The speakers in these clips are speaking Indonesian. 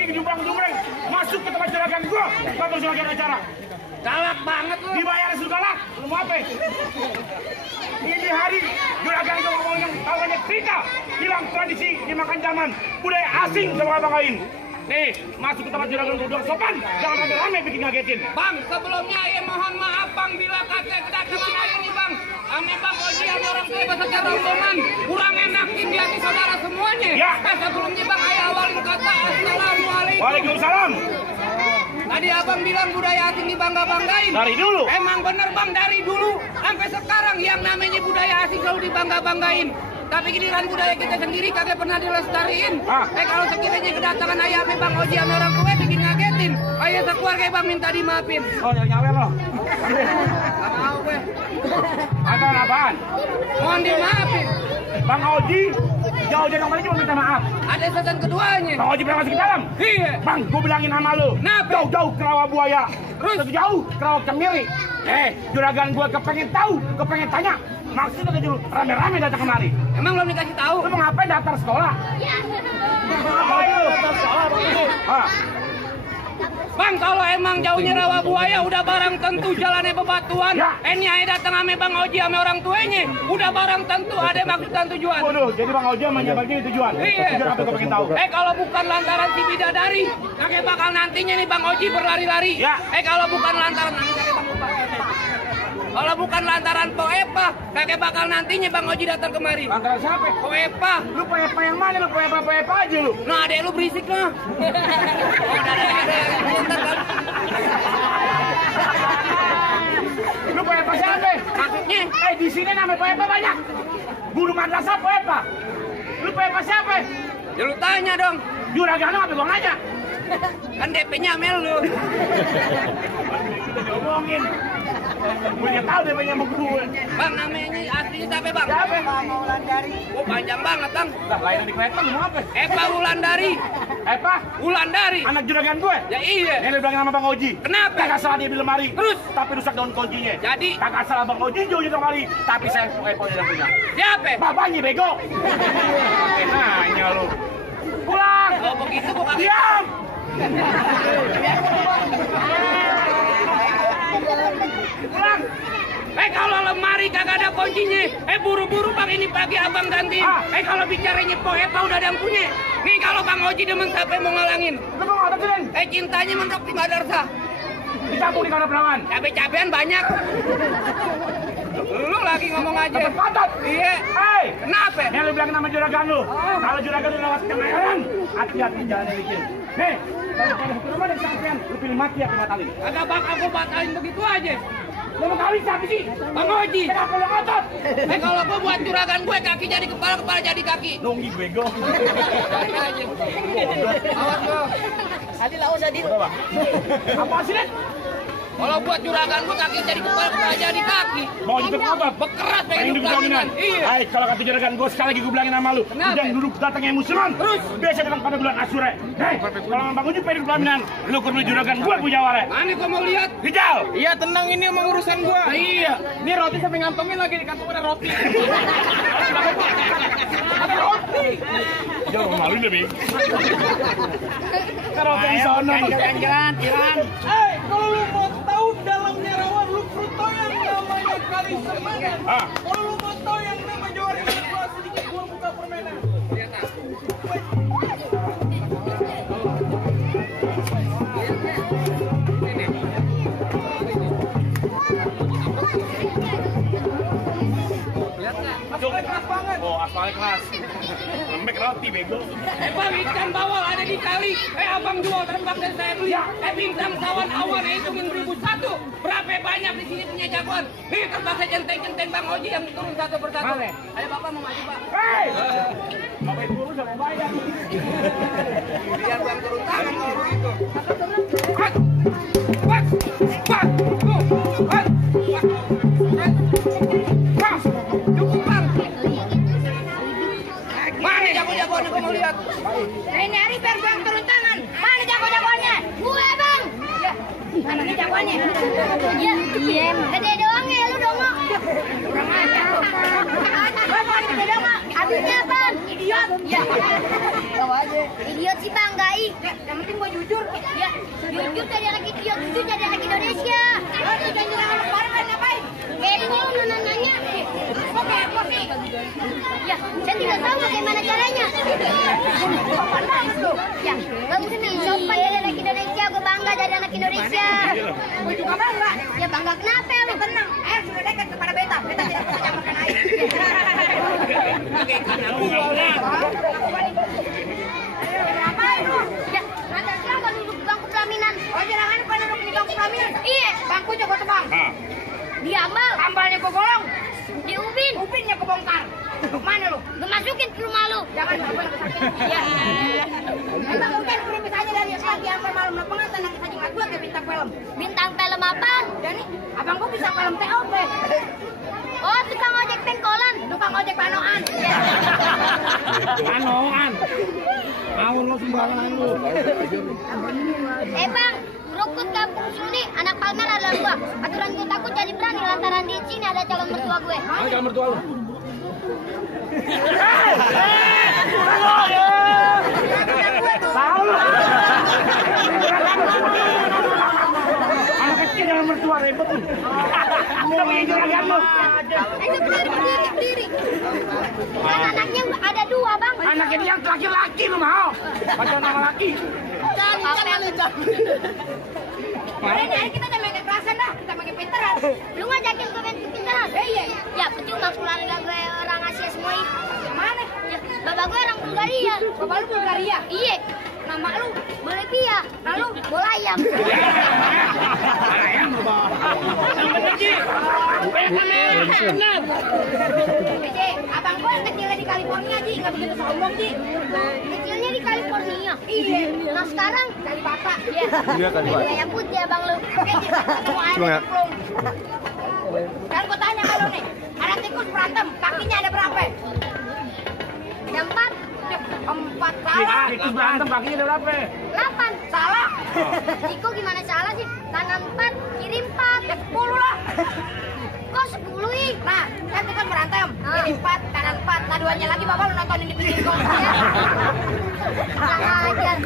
pagi jumbrang-jumbrang masuk ke tempat juragan gua. Kau terus lagi acara. Galak banget lu. Dibayar suruh galak. Lu mau apa? Ini hari juragan gua ngomong yang tahunya cerita. Hilang tradisi dimakan zaman. Budaya asing sama Abang Ain. Nih, masuk ke tempat juragan gua sopan. Jangan rame-rame bikin ngagetin. Bang, sebelumnya ya mohon maaf Bang bila kakek kedatangan ini Bang. Ame Bang Oji sama orang tua beserta rombongan kurang enakin di hati saudara semuanya. Ya. Sebelumnya Bang ayah awalin kata assalamualaikum. Waalaikumsalam. Tadi abang bilang budaya asing dibangga-banggain. Dari dulu. Emang bener Bang, dari dulu sampai sekarang yang namanya budaya asing selalu dibangga-banggain. Tapi giliran budaya kita sendiri kagak pernah dilestariin. Kalau sekiranya kedatangan ayah Bang Oji sama orang tua bikin ngagetin. Ayah sekeluarga Bang minta dimaafin. Oh, nyawe lo. Gak mau gue. Ada apaan? Mohon dimaafin. Bang Oji jauh-jauh kemarin cuma minta maaf. Ada season keduanya. Bang Oji pernah masuk ke dalam? Iya. Bang, gue bilangin sama lu. Kenapa? Jauh-jauh ke rawa buaya. Terus? Jauh ke rawa kemiri. Juragan gue kepengen tahu, kepengen tanya. Maksudnya ke dulu rame-rame datang kemari. Emang belum dikasih tahu? Lu mau ngapain daftar sekolah? Ngapain lu? Daftar sekolah, Bang. Bang, kalau emang jauhnya rawa buaya udah barang tentu jalannya bebatuan. Ya. Ini aja datang ame Bang Oji sama orang tuanya. Udah barang tentu ada maksud dan tujuan. Waduh, jadi Bang Oji sama Bang Oji tujuan. Iya. Tujuan apa gue pengen tahu? Kalau bukan lantaran si bidadari, kakek bakal nantinya nih Bang Oji berlari-lari. Ya. Kalau bukan lantaran kalau bukan lantaran Poepa, kakek bakal nantinya Bang Oji datang kemari. Lantaran siapa? Poepa. Lu Poepa yang mana? Lu Poepa aja lu. Nah, adek lu berisik lah. Lu Poepa siapa? Maksudnya? Di sini nama Poepa banyak. Guru madrasah Poepa. Lu Poepa siapa? Ya lu tanya dong. Juragan lu apa gua nanya? Kan DP-nya Mel lu. Sudah diomongin. Gue nggak tahu DP-nya sama gue. Bang, namanya aslinya siapa Bang? Siapa? Wulandari. Oh, panjang banget Bang. Lah, lahiran di Kletek mau apa? Eva Wulandari. Apa? Wulandari. Anak juragan gue? Ya iya. Ini bilang nama Bang Oji. Kenapa? Kagak salah dia di lemari. Terus? Tapi rusak daun kuncinya. Jadi? Kagak salah Bang Oji jauh di lemari. Tapi saya Poepa yang punya. Siapa? Bapaknya bego. Nanya lu. Pulang. Oh begitu bukan. Diam. Pulang. Kalau lemari kagak ada kuncinya, buru-buru Bang ini pagi abang gantiin. Kalau bicaranya Poepa udah ada yang punya. Nih kalau Bang Oji demen sampai mau ngalangin. Lu mau ngapain? Cintanya mentok di madrasah. Dicampur di kamar perawan. Cabe-cabean banyak. Lu lagi ngomong aja. Dapat patat. Iya. Hei. Kenapa? Nih lu bilang nama juragan lu. Kalau juragan lu lewat Kemayoran, hati-hati jalannya licin. Nih, kalau pada satu rumah dan sampean, lu pilih mati apa batalin? Agak bakal gua batalin begitu aja. Lu mau kawin siapa sih? Bang Oji. Kenapa lu ngotot? Kalau gua buat juragan gue kaki jadi kepala, kepala jadi kaki. Nunggi bego. Aja. Awas lo. Adi lah usah di. Apa sih, Nek? Kalau buat juragan gue kaki jadi kepala, kepala jadi kaki. Mau gitu apa? Bekeras pengen Pengen hidup hidup dominan. Iya. Hai, kalau kata juragan gue sekali lagi gue bilangin sama lu. Kenapa? Jangan duduk datangnya musliman. Terus? Biasa datang pada bulan Asyura. Hei, kalau Bang Uji pengen hidup dominan, lu kurang juragan gue punya ware. Mana gua mau lihat? Hijau. Iya tenang ini emang urusan gua. Iya. Ini roti sampai ngantongin lagi di kantong ada roti. Ada roti. Jauh malu deh, Bing. Roti di sana. Jalan-jalan, jalan. Kalau lu mau tahu dalamnya rawa lu perlu tahu yang namanya kali semangat. Kalau lu mau tahu yang namanya jawari gua sedikit gua buka permainan. Aspalnya keras banget. Oh, aspalnya keras. Lembek roti, bego. Bang, ikan bawal ada di kali. Abang jual terembak dan saya beli. Bintang sawan awan hitungin 1.001. Berapa banyak di sini punya jagoan. Nih terbang saya centeng-centeng Bang Oji yang turun satu persatu. Ayo Bapak mau maju Pak. Hei! Bapak Ibu lu sama bayar. Biar Bang turun tangan kalau begitu. Cukup Bang. Mana jago-jagoannya gua mau lihat. Ini hari biar Bang turun tangan. Mana jago-jagoannya? Gue Bang. Ya. Mana nih jagoannya? Iya. Iya. Gede doang ya lu dong. Kurang aja. Bang, gede doang. Abisnya apaan? Idiot. Ya. Tahu aja. Idiot sih Bang, Gai. Ya, yang penting gua jujur. Ya, jujur jadi anak idiot, jujur jadi anak Indonesia. Lo tuh jangan nyerang anak baru kan ngapain? Kepo lu nanya. Kok kepo sih? Ya, saya tidak tahu bagaimana caranya. Sopan banget lu. Ya, bagus nih, sopan jadi anak Indonesia, gue bangga jadi anak Indonesia. Gua juga bangga. Ya bangga kenapa lu? Tenang, air sudah dekat kepada beta. Beta tidak bisa campurkan air. Ngapain lu? Ya, ada siapa duduk di bangku pelaminan? Oh, jangan pada duduk di bangku pelaminan. Iya, Bangku juga tebang. diambal, Tambalnya gua golong. diubin, Upinnya kebongkar. Mana lu? lu masukin ke rumah lu. Jangan boleh sakit. Ya. Emang udah keripis aja dari pagi sampai malam lo pengantin yang saja nggak gua ke bintang film. Bintang film apa? Jadi abang gua bisa film TOP. Oh, tukang ojek pengkolan. Tukang ojek panoan. Anoan. Ngawur lo sembarangan lu. Bang, rukut kampung sini, anak Palmer adalah gua. Aturan gua takut jadi berani lantaran di sini ada calon mertua gue. Mana calon mertua lu? Tahu lu. Anak kecil calon mertua ribet lu. Udah punya juragan lu. Itu berdiri. Kan anaknya ada dua, Bang. Anaknya dia laki-laki lu mau. Pacaran sama laki. Hari ini kita udah main kekerasan dah, kita main pinteran. Lu ngajakin gue main pinteran? Iya. Ya, percuma keluarga gue orang Asia semua ini. Mana? Ya, bapak gue orang Bulgaria. Bapak lu Bulgaria. Iya. Nama lu Bolivia. Lalu bola ayam. Ayam lu bawa. Yang bener Ji. Bener. Ji, abang gua yang kecilnya di California Ji, nggak begitu sombong Ji. Kecilnya di California. Iya. Nah sekarang Kalibata. Iya. Iya, Kalibata. Yang putih abang lu. Oke Ji, ketemu air Cuma- cemplung. Sekarang gua tanya sama lu nih, ada tikus berantem, kakinya ada berapa? Ada 4, 4 salah. Tikus berantem kakinya ada berapa? 8. Salah. Ciko gimana salah sih? Kanan 4, kiri 4. 10 lah. Kok 10 ih? Nah, kan tikus berantem, Ah. kiri 4, kanan 4, kaduannya lagi bapak lu nontonin di pinggir gol. Kurang ajar.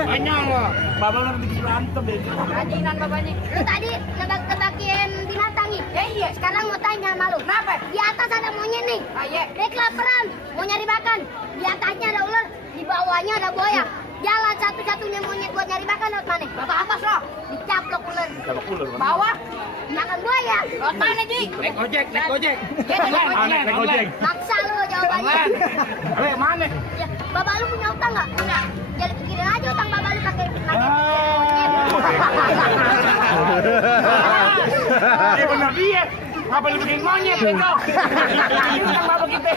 Banyak loh. Bapak lu tikus berantem deh. Rajinan bapaknya. Lu tadi nebak-nebakin binatang nih. Ya iya. Sekarang mau tanya sama lu. Kenapa? Di atas ada monyet nih. Ah iya. Dia kelaparan, mau nyari makan. Di atasnya ada ular, di bawahnya ada buaya. Jalan satu-satunya monyet buat nyari makan lewat mana? Bapak atas loh. Dicaplok ular. Bawah. Makan buaya. Lewat mana Ji? Naik ojek. Ya, naik ojek. Maksa lu jawabannya. Mana? Ya, bapak lu punya utang nggak? Punya. Jadi pikirin aja utang bapak lu pakai monyet. Iya bener dia. Ngapa lu bikin monyet itu? Itu kan bapak kita.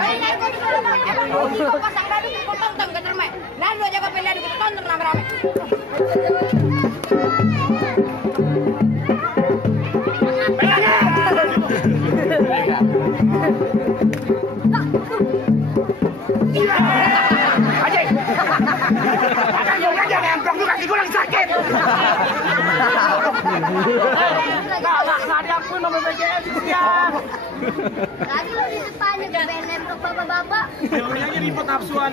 Naik gua di dalam aja. Kau pasang dadu kau tonton ke terme. Nah lu jaga pindah di tonton rame-rame. Ajay. Akan jauh aja nempel lu kaki gua lagi sakit. Nggak ada ampun sama BGS ya. Lagi lu di depannya gue pengen nempel bapak-bapak. Jauhnya aja ribet nafsuan.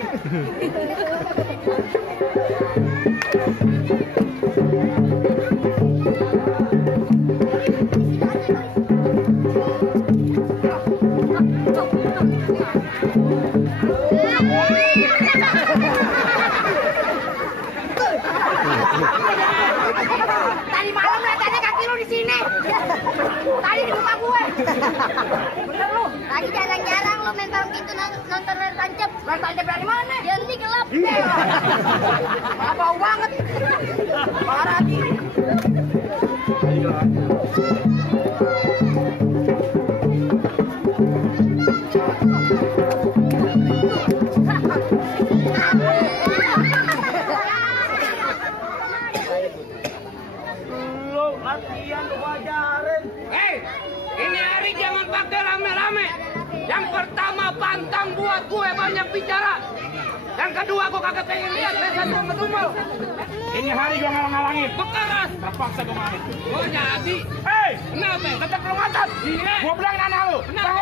Tadi malam lihatnya kaki lu di sini. Tadi di muka gue. Bener lu. Tadi jarang-jarang lu main film gitu nonton layar tancap. Lan tancap dari mana? Dia ini gelap. Malah bau banget. Parah Ji. Lu latihan lu ajarin. Hei, ini hari jangan pakai rame-rame. Yang pertama pantang buat gue banyak bicara. Yang kedua gue kagak pengen lihat mereka tumbal-tumbal. Ini hari gua ngalang-ngalangin. Bekeras. Terpaksa gua main. Oh jadi. Hei, Kenapa? tetap belum makan. Iya. Gua bilangin anak lu. Kenapa?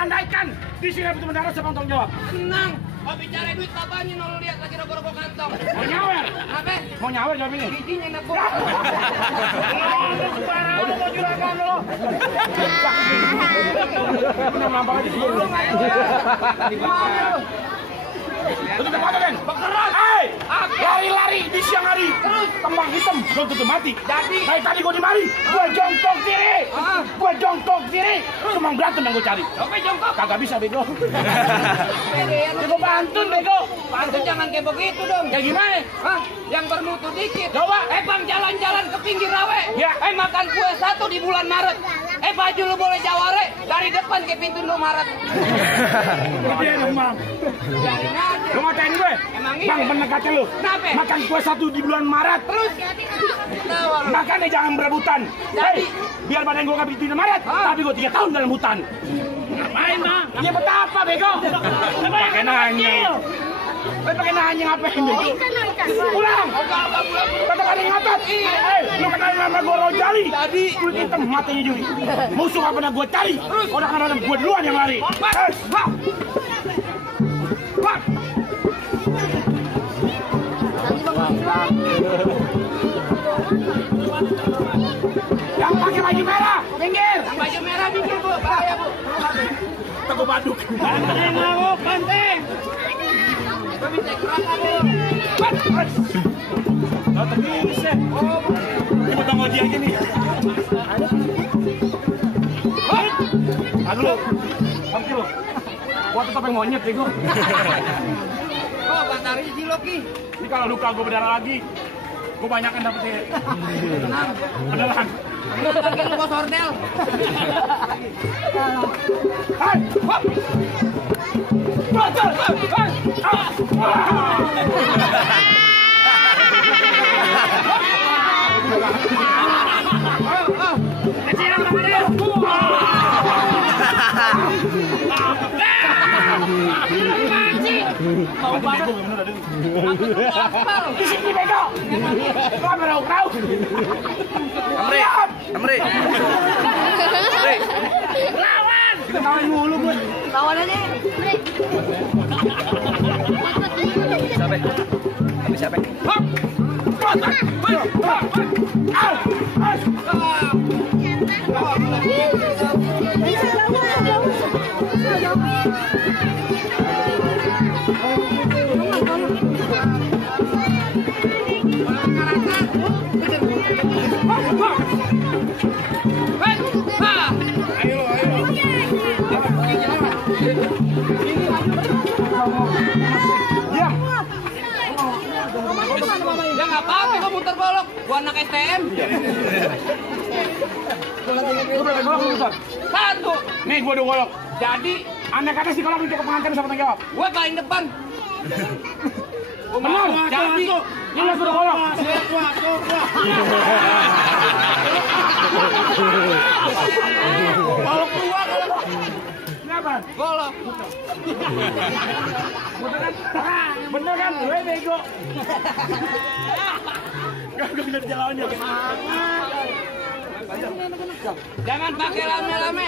Andaikan di sini betul mendarat siapa tanggung jawab? Tenang. Mau bicara duit kabarnya lo lihat lagi rokok-rokok kantong. Mau nyawer? Apa? Mau nyawer jawab ini? Bijinya enak Lo sembarang mau juragan lo. Kena nampang aja dulu. Tutup mata Ben. Bergerak. Lari-lari di siang hari. Terus kembang hitam belum tentu mati. Jadi kayak tadi gue di mari, gue jongkok diri. Gue jongkok diri. Kembang berantem yang gue cari. Oke jongkok. Kagak bisa bego. Gue pantun bego. Pantun jangan kayak begitu dong. Ya gimana? Hah? Yang bermutu dikit. Coba. Bang jalan-jalan ke pinggir rawe. Ya. Makan kue 1 di bulan Maret. Baju lu boleh jaware dari depan ke pintu Indomaret. Gede dong bang. Biarin aja. Lu ngatain gue? Emang iya? Bang bener kata lu. Kenapa? Makan kue 1 di bulan Maret. Terus? Tawa lu. Makanya jangan berebutan. Jadi? Biar badan gue gak pintu Maret, tapi gue 3 tahun dalam hutan. Ngapain bang? Ya betapa bego. Pakai nanya. Pakai nanya ngapain bego? Pulang. Kata ada yang ngatat. Lu kenal nama gue Rojali. Tadi kulit hitam matanya Juri. Musuh gak pernah gue cari. Udah kenal gue duluan yang lari. Yang pakai baju merah, minggir. Yang baju merah minggir bu, bahaya bu. Teguh baduk. Banteng mau banteng. Kami cek kerangka dulu. Nggak bisa. Ini tanggung dia aja nih. Aduh lo, sampai lo. Gua tetap yang monyet bego. Oh, bantarin si Loki. Ini kalau luka gue berdarah lagi, gue banyak kan dapetnya. Tenang. Beneran. Tenang kan lu bos hordel. Hai, hop. Bocor. Di sini bego. Kau berau-rau. Amri. Lawan. Kita tawain mulu gue. Lawan aja. Siapa? Hop. Ya nggak apa-apa, kau muter golok. Gua anak STM. Lu berapa golok lu, Ustaz? 1. Nih, gua 2 golok. Jadi, Anda kata sih kalau minta ke pengantin sama tanggung jawab. gua paling depan. Benar. Jadi, ini lu sudah golok. Golok keluar kalau. Kenapa? Golok. Bener kan? Gue bego. Gak bisa jalannya. Jangan pakai lame-lame.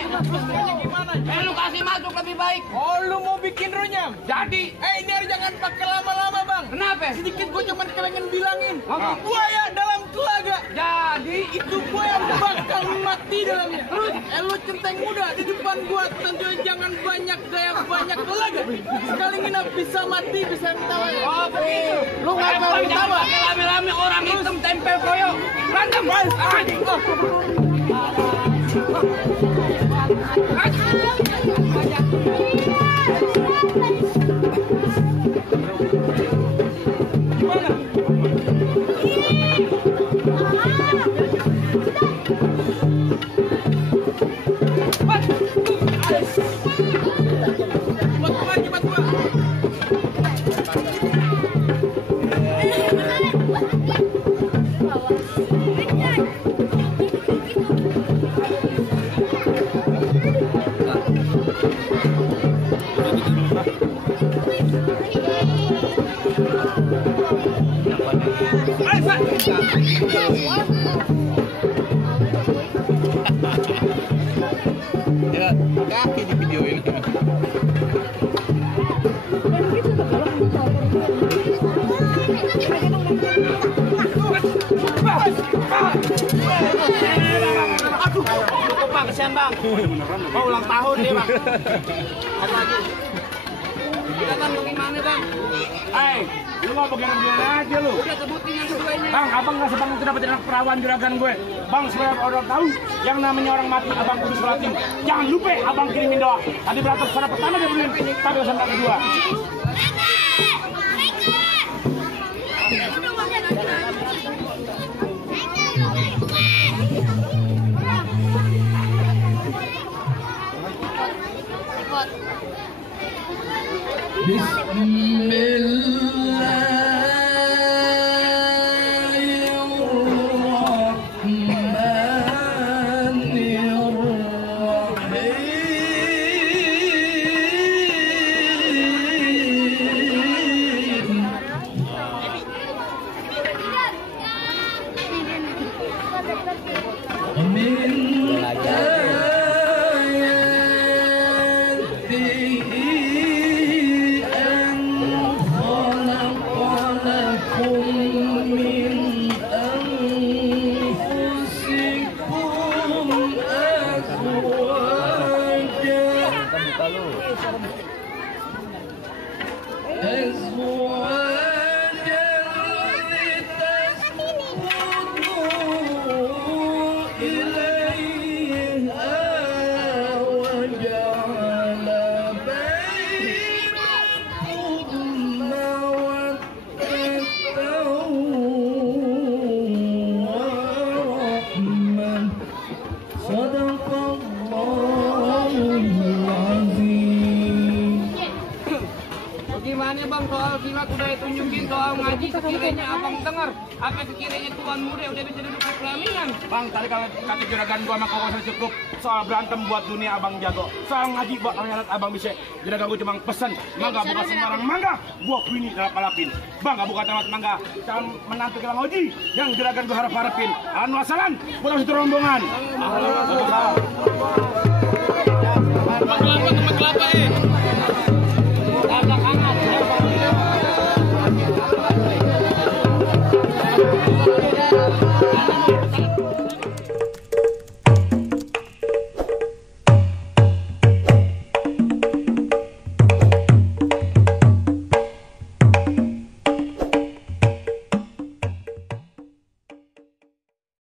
Lu kasih masuk lebih baik. Oh, lu mau bikin runyam? Jadi, Ini harus jangan pakai lama-lama, Bang. kenapa? Sedikit gue cuma pengen bilangin. Apa? Buaya dalam telaga. Jadi, Itu buaya bakal mati dalamnya. Terus, lu centeng muda di depan gua tentunya jangan banyak gaya banyak telaga. Sekali nginap bisa mati, bisa ketawa. oh begitu. Lu nggak mau Jangan ketawa? pakai lame-lame orang hitam tempel koyo. Berantem. Ya. kaki di video ini. Aduh, Bang, kesian Bang. Mau ulang tahun dia Bang. Apa lagi? Kita kan bagaimana Bang? Hai, lu mau bagaimana aja lu? Udah sebutin yang keduanya. Bang, abang nggak sebang itu dapetin anak perawan juragan gue. Bang, supaya orang tahu yang namanya orang mati, abang kudu sholatin. Jangan lupa, abang kirimin doa. Tadi beratus sana pertama dia beliin, tapi sana kedua. Gimana Bang soal silat udah tunjukin, soal ngaji sekiranya abang dengar apa sekiranya tuan muda udah bisa duduk di pelaminan. Bang, tadi kalau kata juragan gua sama kawasan cukup. Soal berantem buat dunia abang jago. Soal ngaji buat akhirat abang bisa. Juragan gua cuma pesen, mangga buka sembarang mangga, buah bini lapalapin. Bang, gak buka tamat mangga, calon menantu kelang oji yang juragan gua harap-harapin. Anu asalan, pulang situ rombongan. Kelapa teman kelapa